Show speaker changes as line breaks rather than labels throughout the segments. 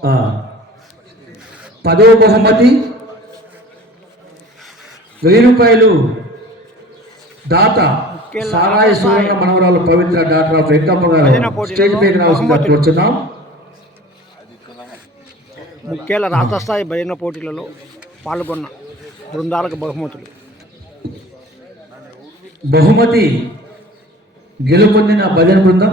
ఆ, పదవ బహుమతి వెయ్యి రూపాయలు దాత సారాయి సువర్ణ మనవరాలు పవిత్ర డాక్టర్ ఆఫ్ వెంకప్ప గారు స్టేజ్ పైకి రావాల్సిందిగా కూర్చున్నాం.
ముఖ్యాల రాష్ట్రస్థాయి భజన పోటీలలో పాల్గొన్న బృందాలకు బహుమతులు.
బహుమతి గెలుపొందిన భజన బృందం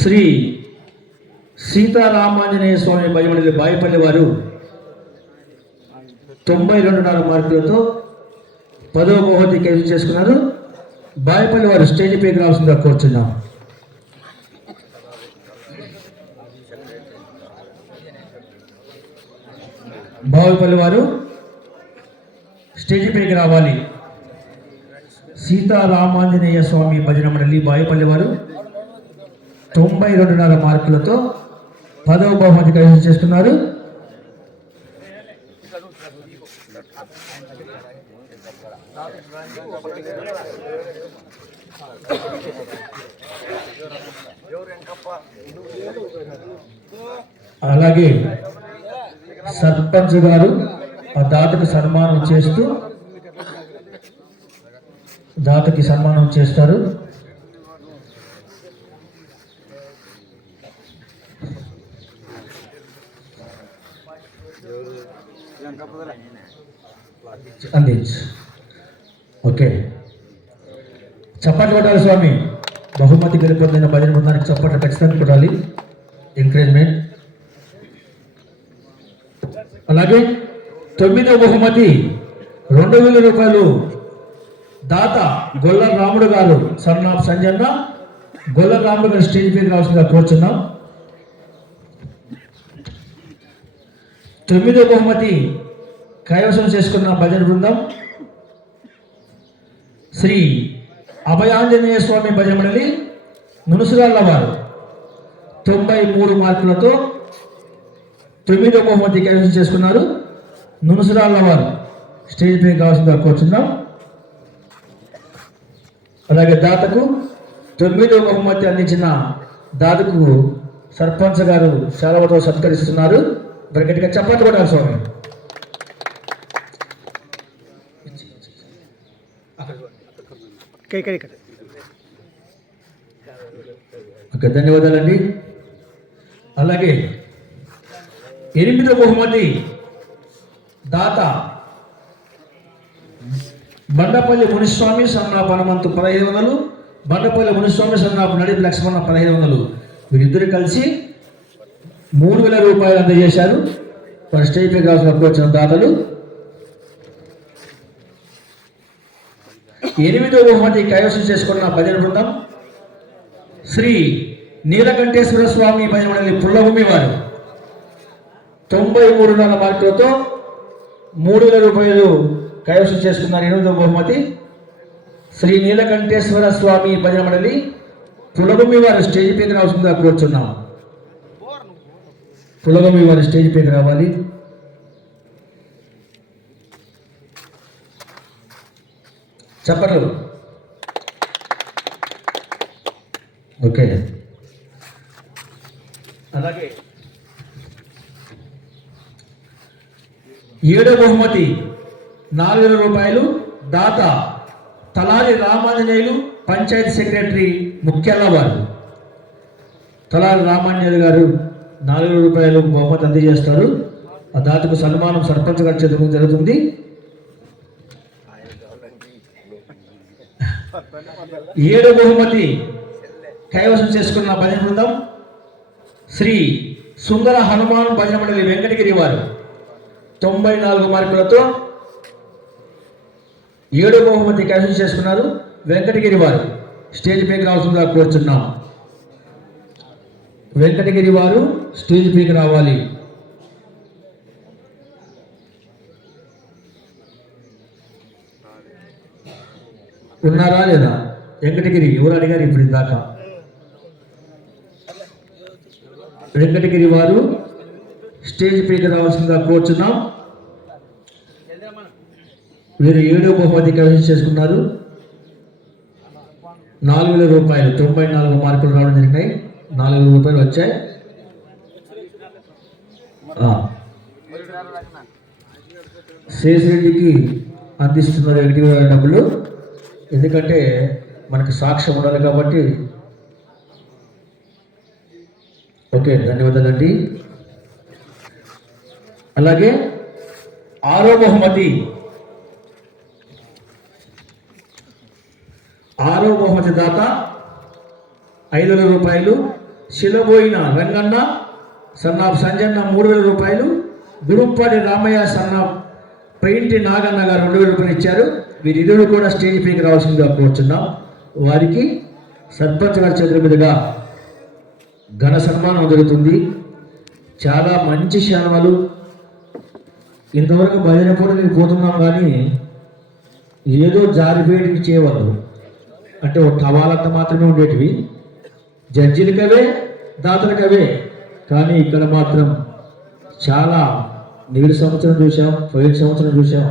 శ్రీ సీతారామాంజనేయ స్వామి భజమణి బాయిపల్లి వారు తొంభై రెండున్నర మార్కులతో పదవ బహుమతి కైవసం చేసుకున్నారు. బాయిపల్లి వారు స్టేజ్ పైకి రావాల్సిందిగా కోరుచున్నాం బావిపల్లి వారు స్టేజ్ పైకి రావాలి. సీతారామాంజనేయ స్వామి భజన మండలి బావిపల్లి వారు తొంభై రెండున్నర మార్కులతో పదవ బహుమతి కైవసం చేసుకున్నారు. అలాగే సర్పంచ్ గారు ఆ దాతకు సన్మానం చేస్తూ దాతకి సన్మానం చేస్తారు. అందించు. ఓకే. చప్పట్లు కొట్టాలి స్వామి. బహుమతి గెలుపొందిన భజన బృందానికి చప్పట్లు ఖచ్చితంగా కొట్టాలి. ఎంకరేజ్మెంట్ అలాగే తొమ్మిదో బహుమతి రెండు వేల రూపాయలు దాత గొల్ల రాముడు గారు సన్నాఫ్ సంజన్న. గొల్ల రాముడు గారు స్టేజ్ మీద రావాల్సిందిగా కోరుచున్నాం. తొమ్మిదో బహుమతి కైవసం చేసుకున్న భజన బృందం శ్రీ అభయాంజనేయ స్వామి భజన మండలి నునుసురాళ్ళ వారు. తొంభై మూడు మార్కులతో తొమ్మిదో బహుమతి కైవసం చేసుకున్నారు నునుసురాళ్ళ వారు. స్టేజ్ పై కావాల్సిందిగా కూర్చున్నాం అలాగే దాతకు తొమ్మిదో బహుమతి అందించిన దాతకు సర్పంచ్ గారు సెలవుతో సత్కరిస్తున్నారు. మరి గట్టిగా చప్పట్లు కొట్టాలి స్వామి. ఓకే ధన్యవాదాలండి. అలాగే ఎనిమిదో బహుమతి దాత బండపల్లి మునిస్వామి సన్నాపు హనుమంతు పదహైదు వందలు బండపల్లి మునిస్వామి సన్నాపు నడిపి లక్ష్మణ పదహైదు వందలు. వీరిద్దరు కలిసి మూడు వేల రూపాయలు అందజేశారు మరి స్టేజ్ పై కావాల్సిన వచ్చిన దాతలు. ఎనిమిదో బహుమతి కైవసం చేసుకున్న భజన బృందం. శ్రీ నీలకంఠేశ్వర స్వామి భజమణి పుల్లభూమి వారు. తొంభై మూడున్నర మార్కులతో మూడు వేల రూపాయలు కైవసం చేసుకున్నారు ఎనిమిదో బహుమతి. శ్రీ నీలకంఠేశ్వర స్వామి భజన మండలి పుల్లభూమి వారు స్టేజ్ పైకి రావాల్సిందిగా కోరుచున్నాం. పులగమి వారి స్టేజ్ పైకి రావాలి. చెప్పరు ఓకే. అలాగే. ఏడో బహుమతి నాలుగు వేల రూపాయలు దాత తలారి రామాంజనేయులు పంచాయతీ సెక్రటరీ ముఖ్యాల వారు. తలారి రామాంజనేయులు గారు నాలుగు వేల రూపాయలు బహుమతి అందజేస్తారు. ఆ దాతకు సన్మానం సర్పంచ్ గారి చేతులకు జరుగుతుంది. ఏడు బహుమతి కైవసం చేసుకున్న భజన బృందం శ్రీ సుందర హనుమాన్ భజన మండలి వెంకటగిరి వారు. తొంభై నాలుగు మార్కులతో ఏడు బహుమతి కైవసం చేసుకున్నారు వెంకటగిరి వారు. స్టేజ్ పైకి రావాల్సిందిగా కోరుచున్నాం. వెంకటగిరి వారు స్టేజ్ పైకి రావాలి. ఉన్నారా లేదా? వెంకటగిరి ఎవరు అడిగారు ఇప్పుడు దాకా? వెంకటగిరి వారు స్టేజ్ పైకి రావాల్సిందిగా కోరుచున్నాం. వీరు ఏడో బహుమతి కైవసం చేసుకున్నారు. నాలుగు వేల రూపాయలు తొంభై నాలుగు మార్కులు రావడం జరిగినాయి. నాలుగు రూపాయలు వచ్చాయి. ఆ. శేషరెడ్డికి అందిస్తున్నారు ఒకటి వేల డబ్బులు. ఎందుకంటే మనకి సాక్ష్యం ఉండాలి కాబట్టి. ఓకే ధన్యవాదాలండి అలాగే ఆరో బహుమతి. ఆరో బహుమతి దాత ఐదు వేల రూపాయలు. శిలబోయిన రంగన్న సన్నాఫ్ సంజన్న మూడు వేల రూపాయలు గురుంపాటి రామయ్య సన్నాఫ్ పెయింటి నాగన్న గారు రెండు వేల రూపాయలు ఇచ్చారు. వీరిద్దరు కూడా స్టేజ్ పైకి రావాల్సిందిగా కోరుచున్నాం. వారికి సర్పంచ్ గారి చేతుల మీదుగా ఘన సన్మానం జరుగుతుంది. చాలా మంచి శానవాలు ఇంతవరకు భజన కూడా నేను పోతున్నాం కానీ ఏదో జారిపేటికి చేయవద్దు. అంటే ఒక టవాలంత మాత్రమే ఉండేటివి. జడ్జిలకవే దాతలకవే కానీ ఇక్కడ మాత్రం చాలా నేడు సంవత్సరం చూసాం పోయిన సంవత్సరం చూసాం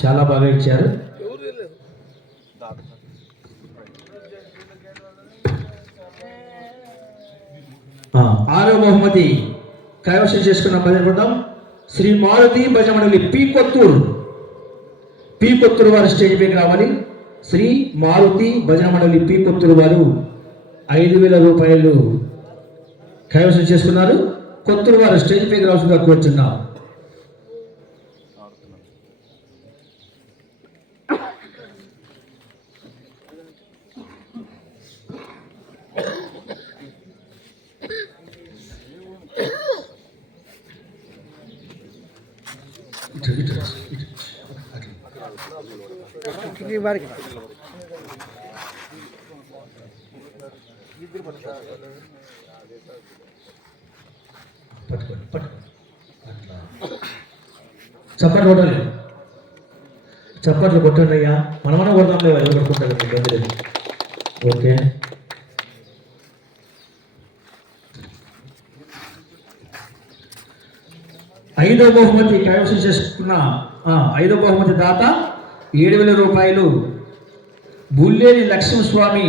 చాలా బాగా ఇచ్చారు. ఆరో బహుమతి కైవసం చేసుకున్న పదనుకుంటాం శ్రీ మారుతి భజమండలి పి కొత్తూరు. పి కొత్తూరు వారి స్టేజ్ పైకి రావాలి. శ్రీ మారుతి భజన మండలి పి కొత్తూరు వారు ఐదు వేల రూపాయలు కైవసం చేసుకున్నారు. కొత్తూరు వారు స్టేజ్ పైకి రావాల్సిందిగా కోరుచున్నాం.
వారికి
పట్టుకోండి పట్టుకోండి అట్లా చప్పట్లు కొట్టాలి చప్పట్లు కొట్టండి అయ్యా మనమన్నా కొడదాం లేవు? ఎవరు కొట్టుకుంటారు మీకు ఇబ్బంది లేదు ఓకే. ఐదో బహుమతి కైవసం చేసుకున్న ఆ, ఐదో బహుమతి దాత ఏడు వేల రూపాయలు. బుల్లేని లక్ష్మణస్వామి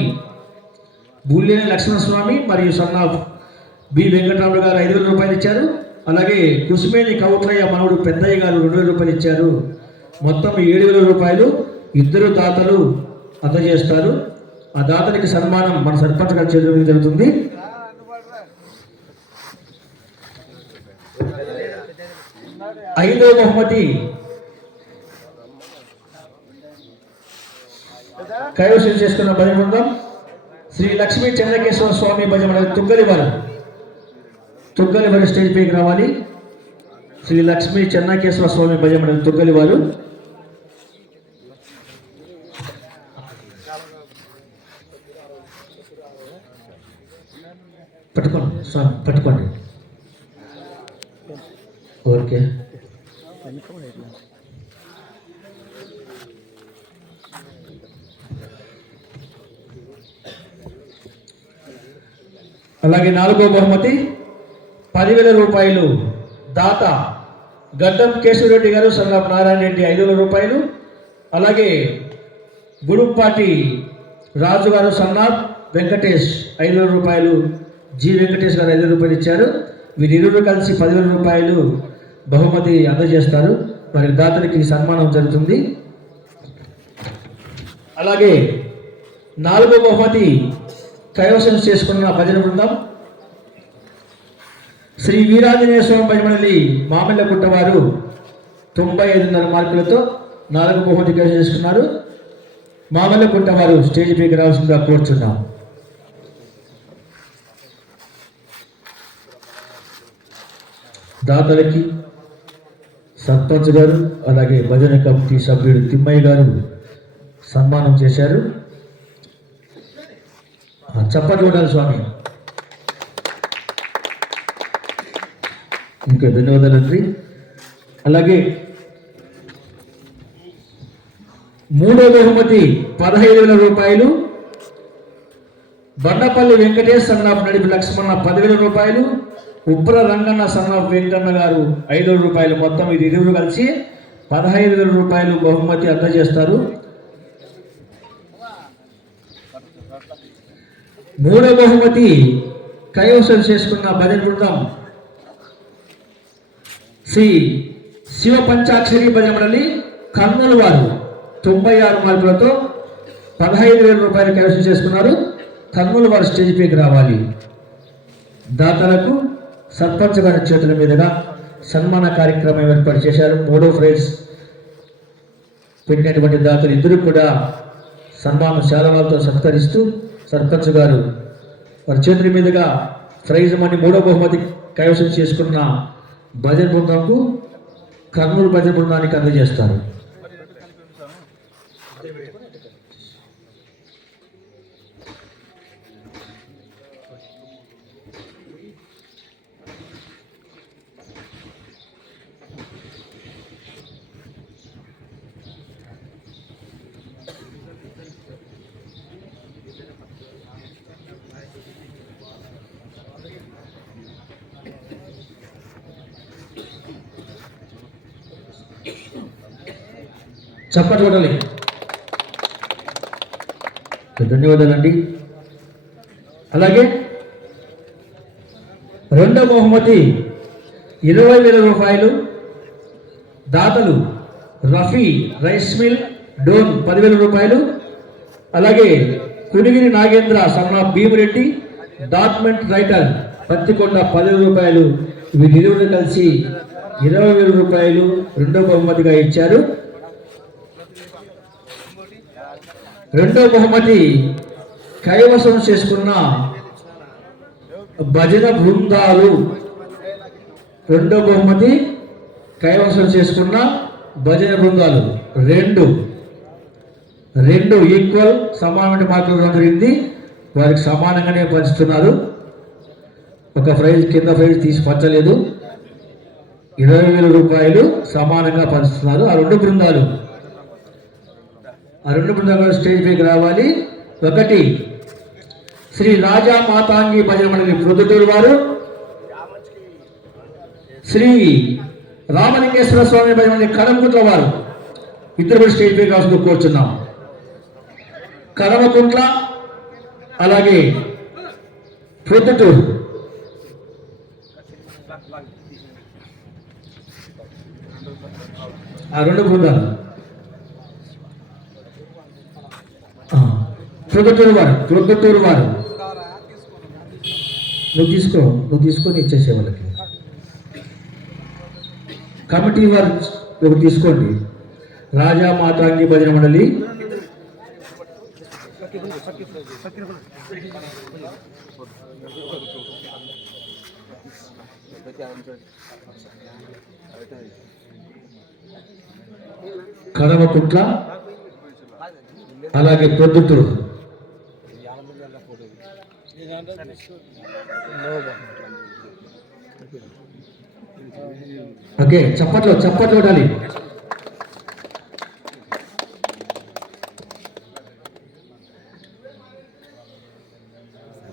బుల్లేని లక్ష్మణస్వామి మరియు సన్ ఆఫ్ బి వెంకటరాముడు గారు ఐదు వేల రూపాయలు ఇచ్చారు. అలాగే కుసుమేని కౌట్లయ్య మనవుడు పెద్దయ్య గారు రెండు వేల రూపాయలు ఇచ్చారు. మొత్తం ఏడు వేల రూపాయలు ఇద్దరు దాతలు అందజేస్తారు. ఆ దాతనికి సన్మానం మన సర్పంచ్ గారు చేయడం జరుగుతుంది. ఐదో బహుమతి కైవసం చేసుకున్న భజన బృందం శ్రీ లక్ష్మీ చంద్రకేశ్వర స్వామి భజన తుంగలి వారు తుగ్గలి వారి స్టేజ్ పైకి రావాలి. శ్రీ లక్ష్మీ చెన్నకేశ్వర స్వామి భజన తుగ్గలి వారు. పట్టుకోండి స్వామి పట్టుకోండి. ఓకే అలాగే నాలుగో బహుమతి పదివేల రూపాయలు దాత గడ్డం కేశవరెడ్డి గారు సన్నాఫ్ నారాయణ రెడ్డి ఐదు వేల రూపాయలు. అలాగే గుడుపాటి రాజు గారు సన్నాఫ్ వెంకటేష్ ఐదు వేల రూపాయలు జి వెంకటేష్ గారు ఐదు వేల రూపాయలు ఇచ్చారు. వీరిరువురు కలిసి పదివేల రూపాయలు బహుమతి అందజేస్తారు. మరి దాతలకి సన్మానం జరుగుతుంది. అలాగే నాలుగో బహుమతి కైవసం చేసుకున్న భజన బృందం శ్రీ వీరాంజనేయ స్వామి భజమణి మామిళ్ళ వారు తొంభై ఐదున్నర మార్కులతో నాలుగు బహుమతి కైవసం చేసుకున్నారు. మామిళ్ళ వారు స్టేజ్ పైకి రావాల్సిందిగా కోరుచున్నాం. దాతలకి సర్పంచ్ గారు అలాగే భజన కమిటీ సభ్యుడు తిమ్మయ్య గారు సన్మానం చేశారు. ఆ, చప్పట్లు కొట్టాలి స్వామి. ఇంకా ధన్యవాదాలండి అలాగే మూడో బహుమతి పదహైదు వేల రూపాయలు. బండపల్లి వెంకటేష్ సన్నాఫ్ నడిపి లక్ష్మణ పదివేల రూపాయలు. ఉబ్బర రంగన్న సన్నాఫ్ వెంకన్న గారు ఐదు వేల రూపాయలు. మొత్తం ఇది ఇరువురు కలిసి పదహైదు వేల రూపాయలు బహుమతి అందజేస్తారు. మూడో బహుమతి కైవసం చేసుకున్న భజన బృందం శ్రీ శివ పంచాక్షరి భజనలి కర్నూలు వారు తొంభై ఆరు మార్కులతో పదహైదు వేల రూపాయలు కైవసం చేసుకున్నారు. కర్నూలు వారు స్టేజ్ పైకి రావాలి. దాతలకు సర్పంచ్ గారి చేతుల మీదుగా సన్మాన కార్యక్రమం ఏర్పాటు చేశారు. మూడో ప్రైజ్ పెట్టినటువంటి దాతలు ఇద్దరు కూడా సన్మాన శాలవాలతో సత్కరిస్తూ సర్పంచ్ గారు వారి చేతుల మీదుగా ప్రైజ్ మనీ మూడో బహుమతి కైవసం చేసుకున్న భజన బృందంకు కర్నూలు భజన బృందానికి అందజేస్తారు. చప్పట్లు కొట్టాలి. ధన్యవాదాలండి. అలాగే రెండో బహుమతి ఇరవై వేల రూపాయలు దాతలు రఫీ రైస్ మిల్ డోన్ పదివేల రూపాయలు అలాగే కుడిగిరి నాగేంద్ర సన్నా భీమిరెడ్డి డాక్యుమెంట్ రైటర్ పత్తికొండ పదివేల రూపాయలు. వీరిరువురు కలిసి ఇరవై వేల రూపాయలు రెండో బహుమతిగా ఇచ్చారు. రెండో బహుమతి కైవసం చేసుకున్న భజన బృందాలు. రెండో బహుమతి కైవసం చేసుకున్న భజన బృందాలు. రెండు. రెండు ఈక్వల్ సమానమైన మార్కులు జరిగింది వారికి సమానంగానే పంచుతున్నారు. ఒక ప్రైజ్ కింద ప్రైజ్ తీసి పంచలేదు. ఇరవై వేల రూపాయలు సమానంగా పంచుతున్నారు ఆ రెండు బృందాలు. ఆ రెండు బృందాలు స్టేజ్ పైకి రావాలి. ఒకటి శ్రీ రాజా మాతాంగి భజన మండలి ప్రొద్దుటూరు వారు. శ్రీ రామలింగేశ్వర స్వామి భజన మండలి కడమకుంట్ల వారు. ఇద్దరు కూడా స్టేజ్ పైకి రాసుకు కూర్చున్నాం. కడమకుంట్ల అలాగే ప్రొద్దుటూరు ఆ రెండు బృందాలు ఆ, ప్రొద్దుటూరు వారు ప్రొద్దుటూరు వారు. నువ్వు తీసుకో నువ్వు తీసుకొని ఇచ్చేసే వాళ్ళకి. కమిటీ వారు ఒకటి తీసుకోండి. రాజా మాతాంగి భజన మండలి. కడవకుంట్ల అలాగే ప్రొద్దుటూరు ఓకే చప్పట్లో చప్పట్లు ఉండాలి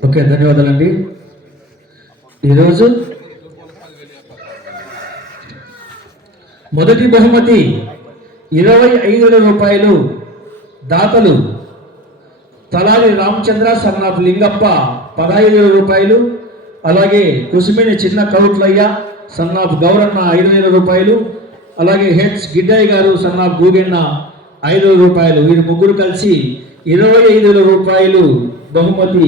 ఓకే ధన్యవాదాలండి. ఈరోజు మొదటి బహుమతి ఇరవై ఐదు వేల రూపాయలు దాతలు తలారి రామచంద్ర సన్నాఫ్ లింగప్ప పదహైదు వేల రూపాయలు అలాగే కుసుమిని చిన్న కౌట్లయ్య సన్నాఫ్ గౌరన్న ఐదు వేల రూపాయలు అలాగే హెచ్ గిడ్డయ్య గారు సన్నాఫ్ గూగెన్న ఐదు వేల రూపాయలు. వీరు ముగ్గురు కలిసి ఇరవై ఐదు వేల రూపాయలు బహుమతి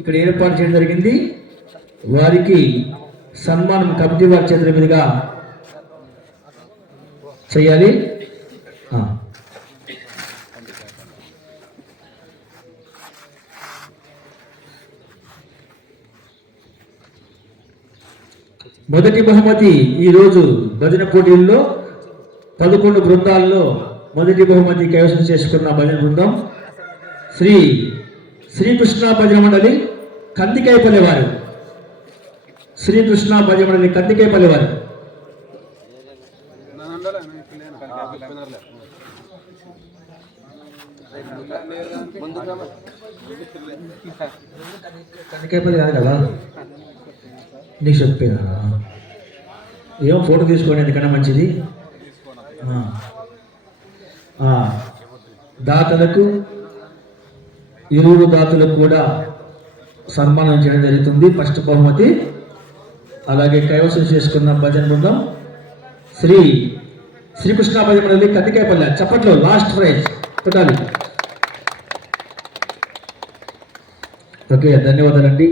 ఇక్కడ ఏర్పాటు చేయడం జరిగింది. వారికి సన్మానం కమిటీ వారి చేతుల మీదుగా చేయాలి. మొదటి బహుమతి ఈరోజు భజన పోటీల్లో పదకొండు బృందాల్లో మొదటి బహుమతి కైవసం చేసుకున్న భజన బృందం శ్రీ శ్రీకృష్ణ భజన మండలి కందికాయపల్లి వారు. శ్రీకృష్ణ భజన మండలి కందికాయపల్లి వారు. కందికాయపల్లి కాదు కదా? నీకు చెప్పేదా ఏమో ఫోటో తీసుకోండి ఎందుకన్నా మంచిది? దాతలకు ఇరువురు దాతలకు కూడా సన్మానం చేయడం జరుగుతుంది. ఫస్ట్ బహుమతి అలాగే కైవసం చేసుకున్న భజన బృందం శ్రీ శ్రీకృష్ణ భజన కతికాయపల్లె చప్పట్లో లాస్ట్ ప్రైజ్ పెట్టాలి. ఓకే ధన్యవాదాలండి.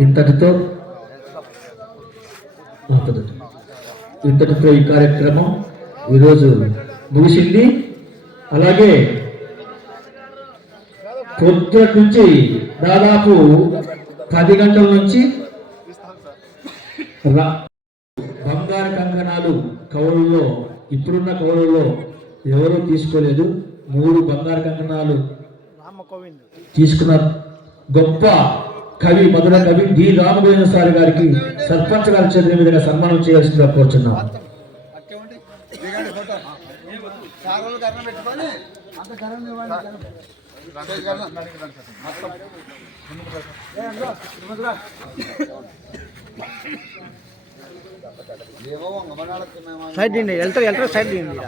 ఇంతటితో. ఇంతటితో ఈ కార్యక్రమం ఈరోజు ముగిసింది. అలాగే పొద్దుటి నుంచి దాదాపు పది గంటల నుంచి బంగారు కంకణాలు కవులలో ఇప్పుడున్న కవులలో ఎవరూ తీసుకోలేదు. మూడు బంగారు కంకణాలు తీసుకున్న గొప్ప కవి మధుర కవి డి రామగోవింద సార్ గారికి సర్పంచ్ గారి చేతుల మీదుగా సన్మానం చేయాల్సిందిగా కోరుచున్నాం
సైడ్ దిండి వెళ్తారు వెళ్తారు సైడ్ దిండి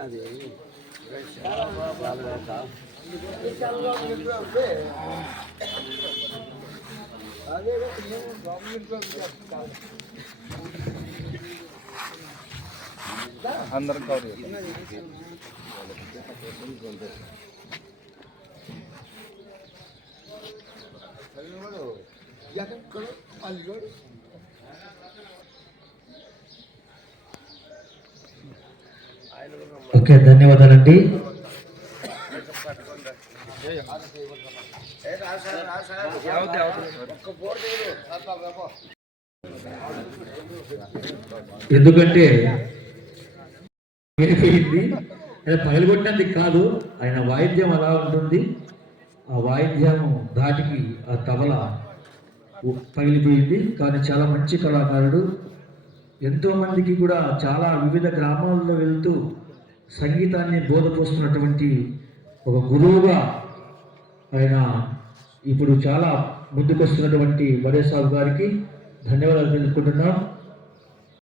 అది చాలా అదే మేము గవర్నమెంట్ అందరం కవర్ చేస్తాం అల్లిగోడు
ఓకే ధన్యవాదాలండి. ఎందుకంటే వెళ్ళిపోయింది అది కాదు ఆయన వాయిద్యం అలా ఉంటుంది. ఆ వాయిద్యం దాటికి ఆ తబల పగిలిపోయింది. కానీ చాలా మంచి కళాకారుడు ఎంతోమందికి కూడా చాలా వివిధ గ్రామాల్లో వెళ్తూ సంగీతాన్ని బోధపోస్తున్నటువంటి ఒక గురువుగా ఆయన ఇప్పుడు చాలా ముందుకొస్తున్నటువంటి బడే సాబు గారికి ధన్యవాదాలు తెలుపుకుంటున్నాం.